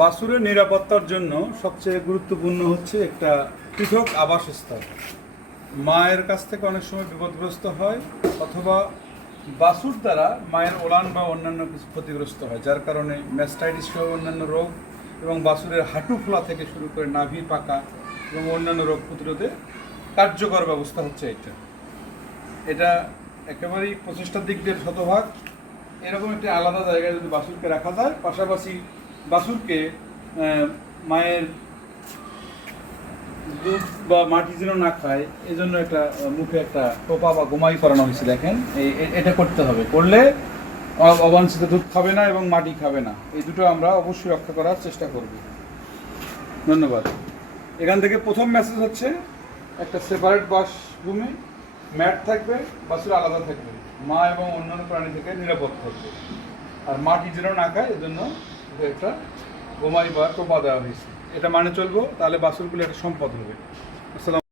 বাছুরের নিরাপত্তার জন্য সবচেয়ে গুরুত্বপূর্ণ হচ্ছে একটা পৃথক আবাসস্থল। মায়ের কাছ থেকে অনেক সময় বিপদগ্রস্ত হয়, অথবা বাছুর দ্বারা মায়ের ওলান বা অন্যান্য কিছু ক্ষতিগ্রস্ত হয়, যার কারণে ম্যাস্টাইটিস সহ অন্যান্য রোগ এবং বাছুরের হাঁটু ফোলা থেকে শুরু করে নাভি পাকা এবং অন্যান্য রোগ প্রতিরোধে কার্যকর ব্যবস্থা হচ্ছে এটা একেবারেই প্রচেষ্টার দিক দিয়ে শতভাগ। এরকম একটি আলাদা জায়গায় যদি বাছুরকে রাখা যায়, পাশাপাশি বাছুরকে মায়ের দুধ বা মাটি যেন না খায়, এই জন্য একটা মুখে একটা টোপা বা গোমাই করানো হয়েছে। দেখেন, এটা করতে হবে, করলে অবাঞ্ছিত দুধ খাবে না এবং মাটি খাবে না। এই দুটো আমরা অবশ্যই রক্ষা করার চেষ্টা করব। ধন্যবাদ। এখান থেকে প্রথম মেসেজ হচ্ছে, একটা সেপারেট বাথরুমে ম্যাট থাকবে, বাছুর আলাদা থাকবে, মা এবং অন্যান্য প্রাণী থেকে নিরাপদ থাকবে। আর মাটি যেন না খায়, এজন্য একটা গোমাই বা টোপা দেওয়া হয়েছে। এটা মানে চলবো, তাহলে বাছুরগুলো একটা সম্পদ হবে। আসসালাম।